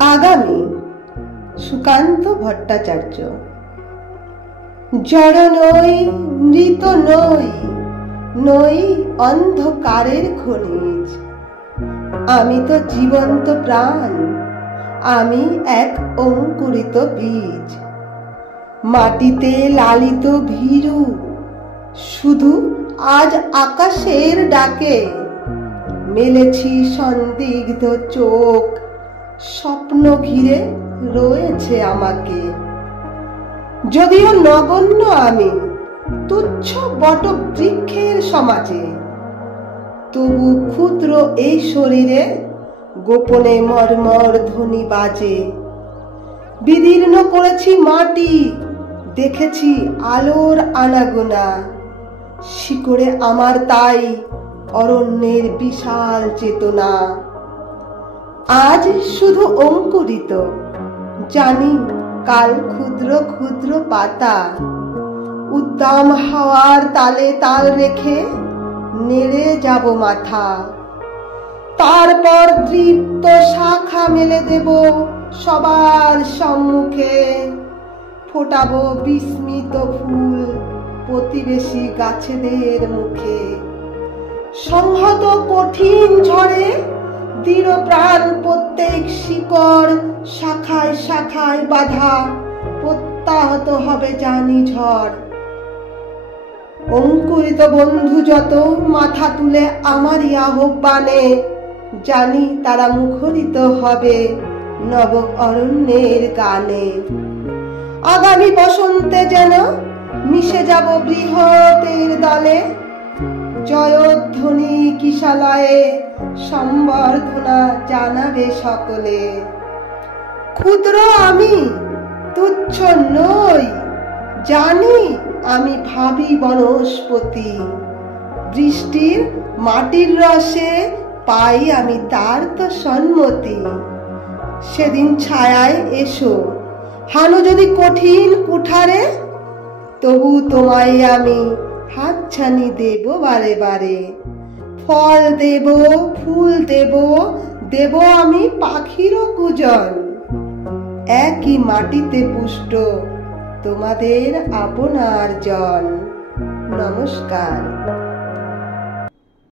আগামী সুকান্ত ভট্টাচার্য। জড় নই, মৃত নই, নই অন্ধকারের খনিজ। আমি তো জীবন্ত প্রাণ, আমি এক অঙ্কুরিত বীজ। মাটিতে লালিত ভীরু, শুধু আজ আকাশের ডাকে মেলেছি সন্দিগ্ধ চোখ। স্বপ্ন ঘিরে রয়েছে আমাকে। যদিও নগণ্য আমি, তুচ্ছ বটবৃক্ষের সমাজে, তবু ক্ষুদ্র এই শরীরে গোপনে মর্মর ধ্বনি বাজে। বিদীর্ণ করেছি মাটি, দেখেছি আলোর আনাগোনা। শিকড়ে আমার তাই অরণ্যের বিশাল চেতনা। আজ শুধু অঙ্কুরিত, জানি কাল ক্ষুদ্র ক্ষুদ্র পাতা। উদ্দাম হাওয়ার তালে তাল রেখে নেড়ে যাব মাথা। তারপর তৃপ্ত শাখা মেলে দেব সবার সম্মুখে। ফোটাবো বিস্মিত ফুল প্রতিবেশী গাছেদের মুখে। সংহত কঠিন ঝড়ে দৃঢ় প্রাণ প্রত্যেক শিকড় শাখায় শাখায় বাধা। প্রত্যাহত হবে জানি ঝড়। অঙ্কুরিত বন্ধু যত মাথা তুলে আমারই আহ্বানে, জানি তারা মুখরিত হবে নব অরণ্যের গানে। আগামী বসন্তে যেন মিশে যাব বৃহতের দলে। জয়ধ্বনি কিশালয়ে সম্বর্ধনা জানাবে সকলে। ক্ষুদ্র আমি, তুচ্ছ নই, জানি আমি ভাবি বনস্পতি। বৃষ্টির মাটির রসে পাই আমি তার তো সম্মতি। সেদিন ছায়ায় এসো, হানো যদি কঠিন কুঠারে, তবু তোমায় আমি হাতছানি দেব বারে বারে। ফল দেব, ফুল দেব, দেব আমি পাখিরও কুজন। একই মাটিতে পুষ্ট তোমাদের আপনার জন। নমস্কার।